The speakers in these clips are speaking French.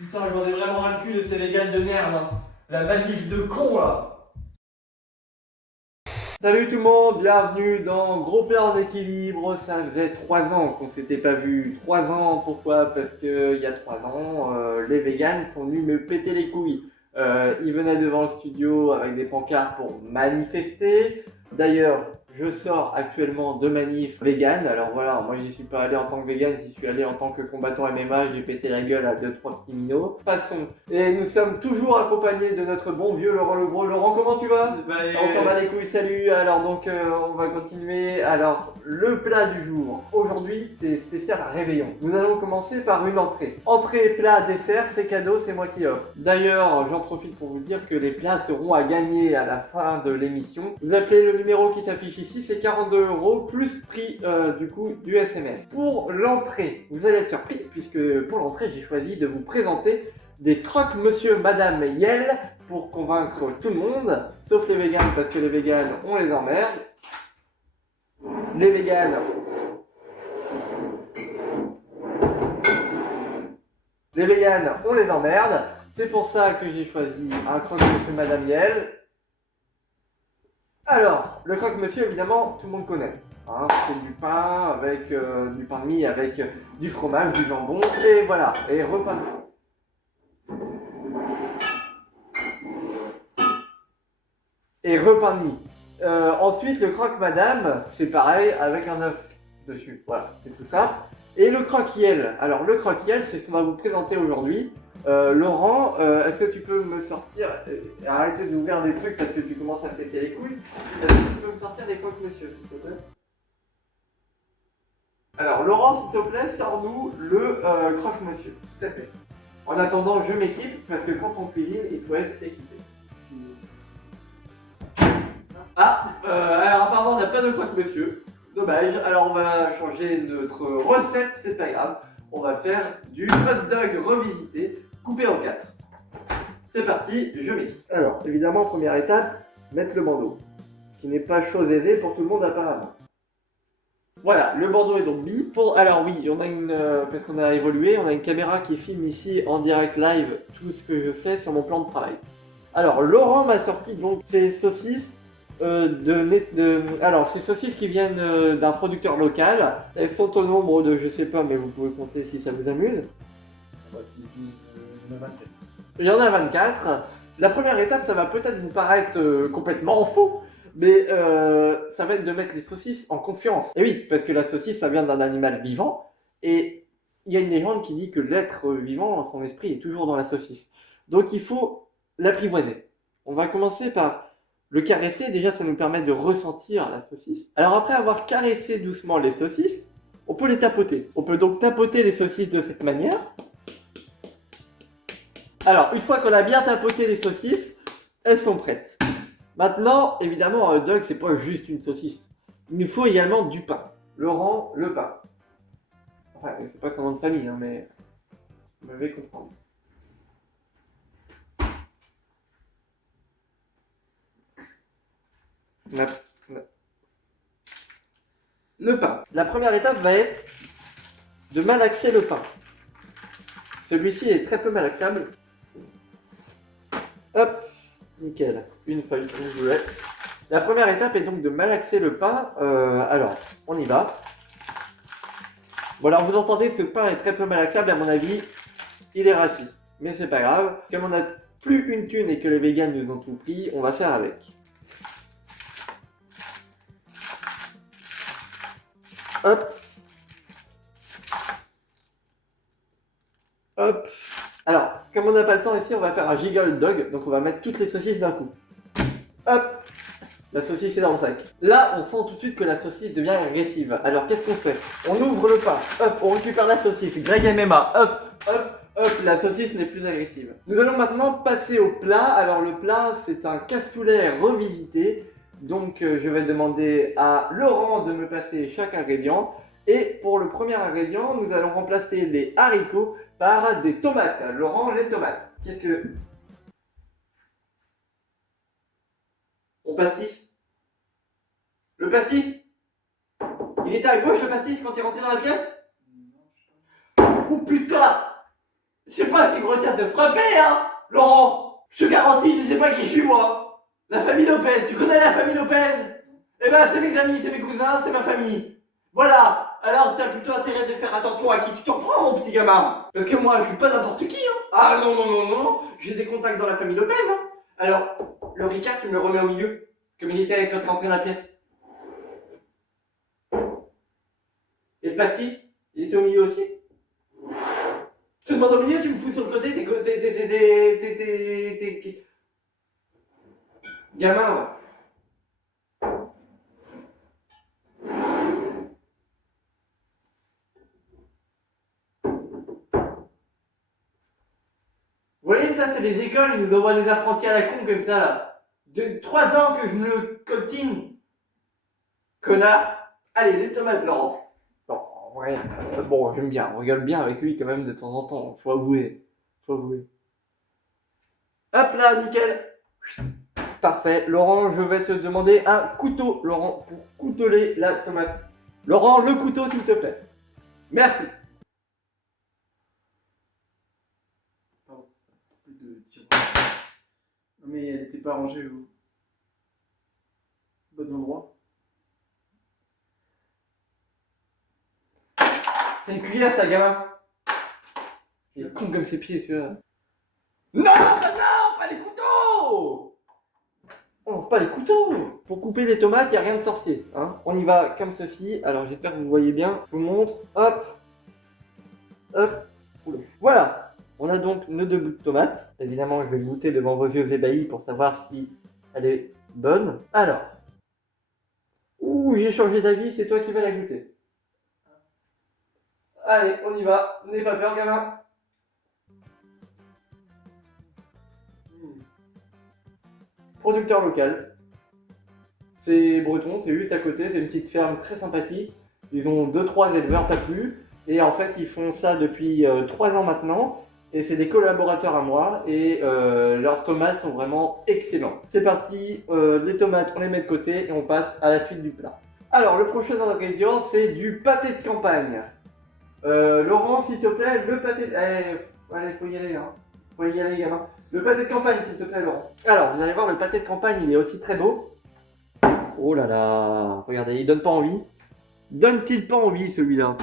Putain, j'en ai vraiment ras le cul de ces vegans de merde. Hein. La manif de con là. Salut tout le monde, bienvenue dans Gros Plat en équilibre. Ça faisait 3 ans qu'on s'était pas vu. 3 ans, pourquoi? Parce que il y a 3 ans, les vegans sont venus me péter les couilles. Ils venaient devant le studio avec des pancartes pour manifester. D'ailleurs, je sors actuellement de manif vegan. Alors voilà, moi j'y suis pas allé en tant que vegan, j'y suis allé en tant que combattant MMA. J'ai pété la gueule à 2-3 petits minots. Passons. Et nous sommes toujours accompagnés de notre bon vieux Laurent Legros. Laurent, comment tu vas? On s'en bat les couilles, salut. Alors donc on va continuer. Alors le plat du jour. Aujourd'hui c'est spécial réveillon. Nous allons commencer par une entrée. Entrée, plat, dessert, c'est cadeau, c'est moi qui offre. D'ailleurs, j'en profite pour vous dire que les plats seront à gagner à la fin de l'émission. Vous appelez le numéro qui s'affiche ici, c'est 42 € plus prix du coup du SMS. Pour l'entrée, vous allez être surpris puisque pour l'entrée j'ai choisi de vous présenter des croque monsieur madame Yel pour convaincre tout le monde, sauf les véganes parce que les véganes on les emmerde. Les véganes on les emmerde. C'est pour ça que j'ai choisi un croque monsieur madame Yel. Alors, le croque-monsieur, évidemment, tout le monde connaît. Hein, c'est du pain avec du pain de mie avec du fromage, du jambon, et voilà, et repas de mie. Et repas de mie. Ensuite, le croque-madame, c'est pareil, avec un œuf dessus. Voilà, c'est tout ça. Et le croque-yel. Alors, le croque-yel, c'est ce qu'on va vous présenter aujourd'hui. Laurent, est-ce que tu peux me sortir, arrêtez d'ouvrir des trucs parce que tu commences à péter les couilles. Est-ce que tu peux me sortir des croque-monsieur, s'il te plaît? Alors, Laurent, s'il te plaît, sors-nous le croque-monsieur. Tout à fait. En attendant, je m'équipe parce que quand on cuisine, il faut être équipé. Alors apparemment, on n'a pas de croque-monsieur. Dommage. Alors, on va changer notre recette, c'est pas grave. On va faire du hot dog revisité, coupé en 4. C'est parti, je m'équipe. Alors, évidemment, première étape, mettre le bandeau. Ce qui n'est pas chose aisée pour tout le monde apparemment. Voilà, le bandeau est donc mis. Alors oui, on a parce qu'on a évolué, on a une caméra qui filme ici en direct live tout ce que je fais sur mon plan de travail. Alors, Laurent m'a sorti donc ces saucisses. Alors, ces saucisses qui viennent d'un producteur local, elles sont au nombre de, je sais pas, mais vous pouvez compter si ça vous amuse. 6, 12, il y en a 24. Il y en a 24. La première étape, ça va peut-être vous paraître complètement faux, mais ça va être de mettre les saucisses en confiance. Et oui, parce que la saucisse, ça vient d'un animal vivant, et il y a une légende qui dit que l'être vivant, son esprit, est toujours dans la saucisse. Donc il faut l'apprivoiser. On va commencer par le caresser, déjà ça nous permet de ressentir la saucisse. Alors après avoir caressé doucement les saucisses, on peut les tapoter. On peut donc tapoter les saucisses de cette manière. Alors, une fois qu'on a bien tapoté les saucisses, elles sont prêtes. Maintenant, évidemment, un hot dog, c'est pas juste une saucisse. Il nous faut également du pain. Laurent, le pain. Enfin, c'est pas son nom de famille, hein, mais vous m'avez comprendre. Le pain. La première étape va être de malaxer le pain. Celui-ci est très peu malaxable. Hop, nickel. Une feuille, une boulette. La première étape est donc de malaxer le pain. Alors, on y va. Bon alors vous entendez, ce pain est très peu malaxable, à mon avis, il est rassis. Mais c'est pas grave. Comme on n'a plus une thune et que les véganes nous ont tout pris, on va faire avec. Hop. Hop. Alors, comme on n'a pas le temps ici, on va faire un giga hot dog. Donc on va mettre toutes les saucisses d'un coup. Hop. La saucisse est dans le sac. Là, on sent tout de suite que la saucisse devient agressive. Alors qu'est-ce qu'on fait? On ouvre le pain. Hop, on récupère la saucisse. Greg MMA. Hop, hop, hop. La saucisse n'est plus agressive. Nous allons maintenant passer au plat. Alors le plat, c'est un cassoulet revisité. Donc je vais demander à Laurent de me passer chaque ingrédient. Et pour le premier ingrédient, nous allons remplacer les haricots par des tomates. Laurent, les tomates. Qu'est-ce que... On pastis? Le pastis? Il était à gauche le pastis quand il est rentré dans la pièce? Oh putain! Je sais pas ce qui me retient de frapper, hein, Laurent. Je te garantis, tu sais pas qui je suis, moi. La famille Lopez, tu connais la famille Lopez? Eh ben, c'est mes amis, c'est mes cousins, c'est ma famille. Voilà. Alors, t'as plutôt intérêt de faire attention à qui tu t'en prends, mon petit gamin. Parce que moi, je suis pas n'importe qui, hein. Ah non, non, non, non. J'ai des contacts dans la famille Lopez, hein. Alors, le Ricard, tu me le remets au milieu. Comme il était quand t'es rentré dans la pièce. Et le pastis, il était au milieu aussi. Je te demande au milieu, tu me fous sur le côté, t'es gamin, ouais. Vous voyez ça, c'est les écoles, ils nous envoient des apprentis à la con comme ça là. De 3 ans que je me cotine. Connard. Allez, les tomates, Laurent. Bon, ouais, bon, j'aime bien, on rigole bien avec lui quand même de temps en temps, faut avouer. Faut avouer. Hop là, nickel. Parfait. Laurent, je vais te demander un couteau, Laurent, pour couteler la tomate. Laurent, le couteau, s'il te plaît. Merci. Pardon. Plus de tir. Non mais elle était pas rangée au bon endroit. C'est une cuillère, ça, gamin. Il est con comme ses pieds, celui-là. Non, non, pas les couteaux. On lance pas les couteaux. Pour couper les tomates, il n'y a rien de sorcier. Hein. On y va comme ceci. Alors, j'espère que vous voyez bien. Je vous montre. Hop. Hop. Oula. Voilà. On a donc nos 2 bouts de tomates. Évidemment, je vais goûter devant vos yeux ébahis pour savoir si elle est bonne. Alors. Ouh, j'ai changé d'avis. C'est toi qui vas la goûter. Allez, on y va. N'aie pas peur, gamin. Producteur local. C'est breton, c'est juste à côté, c'est une petite ferme très sympathique. Ils ont 2-3 éleveurs, pas plus. Et en fait, ils font ça depuis 3 ans maintenant. Et c'est des collaborateurs à moi. Et leurs tomates sont vraiment excellentes. C'est parti, les tomates, on les met de côté et on passe à la suite du plat. Alors, le prochain ingrédient, c'est du pâté de campagne. Laurent, s'il te plaît, le pâté de... allez, faut y aller, hein. Faut y aller, gamin. Le pâté de campagne, s'il te plaît, Laurent. Alors, vous allez voir, le pâté de campagne, il est aussi très beau. Oh là là, regardez, il donne pas envie. Donne-t-il pas envie, celui-là?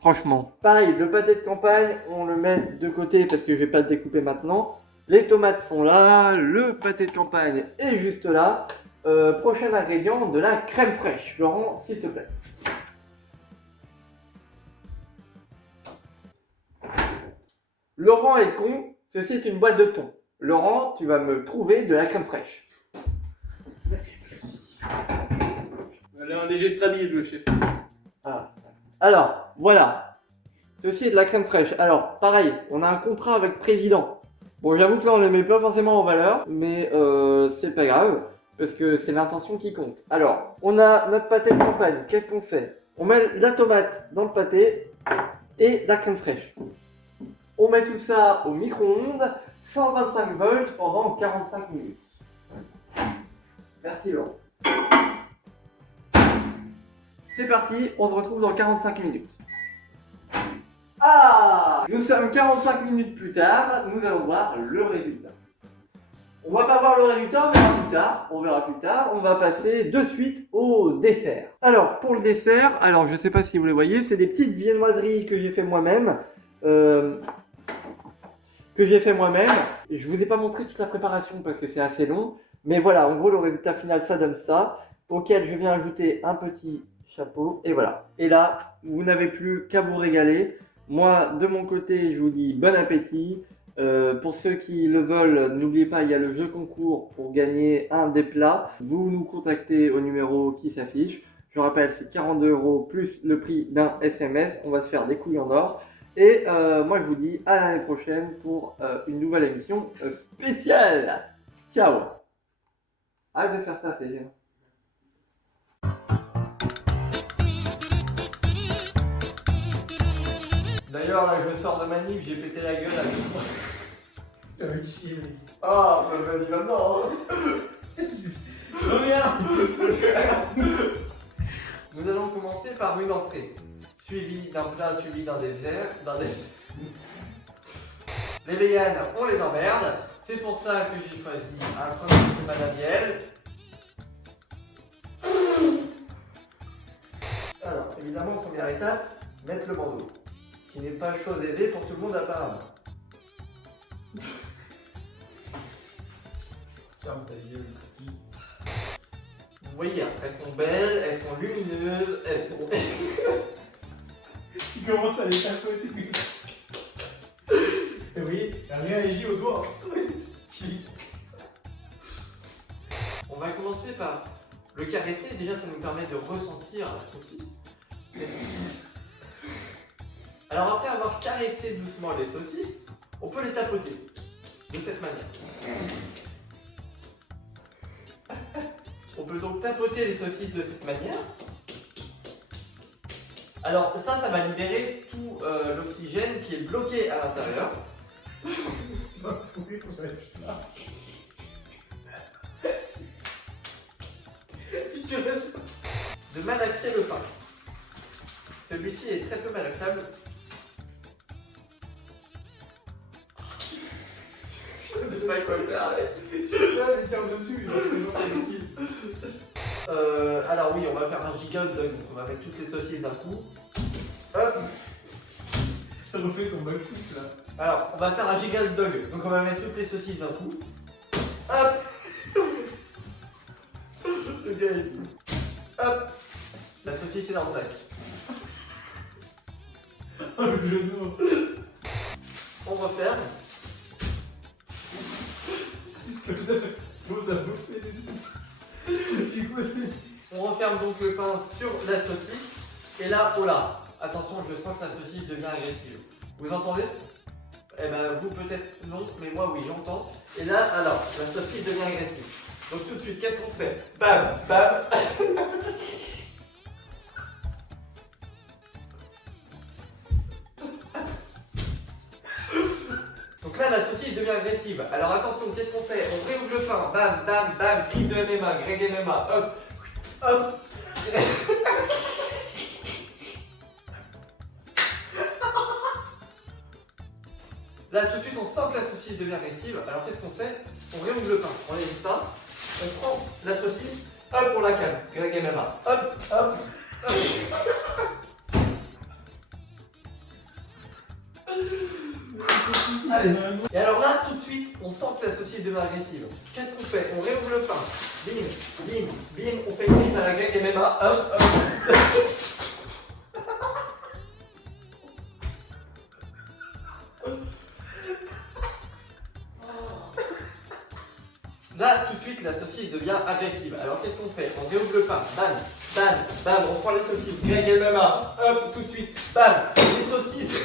Franchement. Pareil, le pâté de campagne, on le met de côté parce que je vais pas le découper maintenant. Les tomates sont là, le pâté de campagne est juste là. Prochain ingrédient, de la crème fraîche. Laurent, s'il te plaît. Laurent est con, ceci est une boîte de thon. Laurent, tu vas me trouver de la crème fraîche. Là, un léger strabisme, chef. Ah. Alors, voilà. Ceci est de la crème fraîche. Alors, pareil, on a un contrat avec Président. Bon, j'avoue que là, on ne le met pas forcément en valeur, mais c'est pas grave, parce que c'est l'intention qui compte. Alors, on a notre pâté de campagne. Qu'est-ce qu'on fait? On met la tomate dans le pâté et la crème fraîche. On met tout ça au micro-ondes, 125 volts pendant 45 minutes. Merci Laurent. C'est parti, on se retrouve dans 45 minutes. Ah! Nous sommes 45 minutes plus tard, nous allons voir le résultat. On va pas voir le résultat, on verra plus tard. On va passer de suite au dessert. Alors, pour le dessert, alors je sais pas si vous les voyez, c'est des petites viennoiseries que j'ai fait moi-même. Je vous ai pas montré toute la préparation parce que c'est assez long. Mais voilà, en gros, le résultat final, ça donne ça. Auquel je viens ajouter un petit chapeau. Et voilà. Et là, vous n'avez plus qu'à vous régaler. Moi, de mon côté, je vous dis bon appétit. Pour ceux qui le veulent, n'oubliez pas, il y a le jeu concours pour gagner un des plats. Vous nous contactez au numéro qui s'affiche. Je rappelle, c'est 42 € plus le prix d'un SMS. On va se faire des couilles en or. Et moi, je vous dis à l'année prochaine pour une nouvelle émission spéciale. Ciao. Arrête de faire ça, c'est bien. D'ailleurs, là, je sors de manif, j'ai pété la gueule à tout. Ah, bah vas-y maintenant. Reviens. Nous allons commencer par une entrée, suivie d'un plat, suivi d'un dessert, Les véganes, on les emmerde. C'est pour ça que j'ai choisi un chronomètre de Madame Miel. Alors, évidemment, première étape, mettre le bandeau. Qui n'est pas chose aisée pour tout le monde apparemment. Ferme ta gueule. Vous voyez, elles sont belles, elles sont lumineuses, elles sont... Tu commences à les tapoter. Oui, t'as réagi au doigt. On va commencer par le caresser. Déjà, ça nous permet de ressentir la saucisse. Alors après avoir caressé doucement les saucisses, on peut les tapoter de cette manière. On peut donc tapoter les saucisses de cette manière. Alors ça va libérer tout l'oxygène qui est bloqué à l'intérieur. Tu vas pourrir quand j'arrive là. De malaxer le pain. Celui-ci est très peu malaxable. Je sais pas quoi faire. Là, je tire dessus, il va se toujours Alors oui, on va faire un giga dog, donc on va mettre toutes les saucisses d'un coup. Hop. Ça refait ton backflip là. Alors, on va faire un giga dog, donc on va mettre toutes les saucisses d'un coup. Hop. Le gars est fou. Hop. La saucisse est dans le sac. Oh le genou. On referme. Bon, ça bouffe les du coup, On referme donc le pain sur la saucisse. Et là, oh là, attention, je sens que la saucisse devient agressive. Vous entendez? Eh ben, vous peut-être non, mais moi oui, j'entends. Et là, alors, la saucisse devient agressive. Donc tout de suite, qu'est-ce qu'on fait? Bam, bam. Donc là, la saucisse devient agressive. Alors attention, qu'est-ce qu'on fait? On réouvre le pain. Bam, bam, bam. Grille de MMA, Greg MMA. Hop, hop. Là, tout de suite, on sent que la saucisse devient agressive. Alors qu'est-ce qu'on fait? On réouvre le pain. On n'hésite pas. On prend la saucisse. Hop, on la calme. Greg MMA. Hop, hop, hop. Allez. Et alors là, tout de suite, on sent que la saucisse devient agressive. Qu'est-ce qu'on fait? On réouvre le pain. Bim, bim, bim. On fait une prise à la Greg MMA. Hop, hop. Là, tout de suite, la saucisse devient agressive. Alors qu'est-ce qu'on fait? On réouvre le pain. Bam, bam, bam. On prend les saucisses. Greg MMA. Hop, tout de suite. Bam. Les saucisses.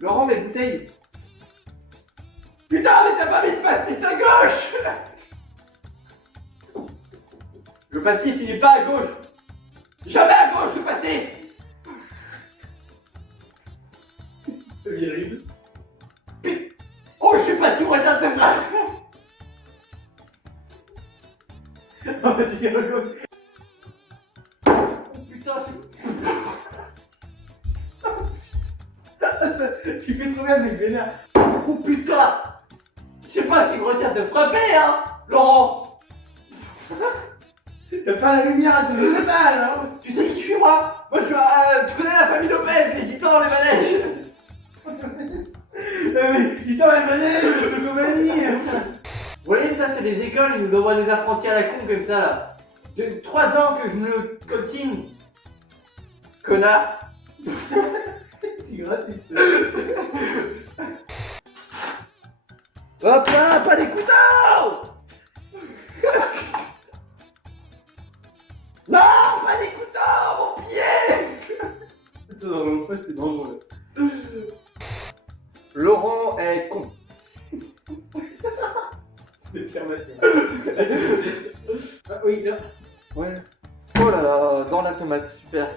Laurent, mes bouteilles. Putain, mais t'as pas mis de pastis à gauche. Le pastis, il est pas à gauche. Jamais à gauche, le pastis. C'est viril. Oh, je sais pas si on regarde tes frères. Oh, vas-y, regarde. Oh putain, Tu fais trop bien, mec, vénère. oh putain. Je sais pas si on retient de frapper, hein, Laurent. T'as pas la lumière à te le total, hein. Tu sais qui je suis, moi? Moi, je suis tu connais la famille Lopez, les gitans, les manèges. Mais il t'en a manège, le tocomanie. Vous voyez, ça, c'est les écoles, ils nous envoient des apprentis à la con comme ça, là. J'ai 3 ans que je me cotine. Connard. C'est gratuit, ça. Hop là, pas des couteaux. Non, pas des couteaux, mon pied. Putain, dans mon face, c'était dangereux. Laurent est con. C'est une affirmation. Ah oui, là. Ouais. Oh là là, dans la tomate, super.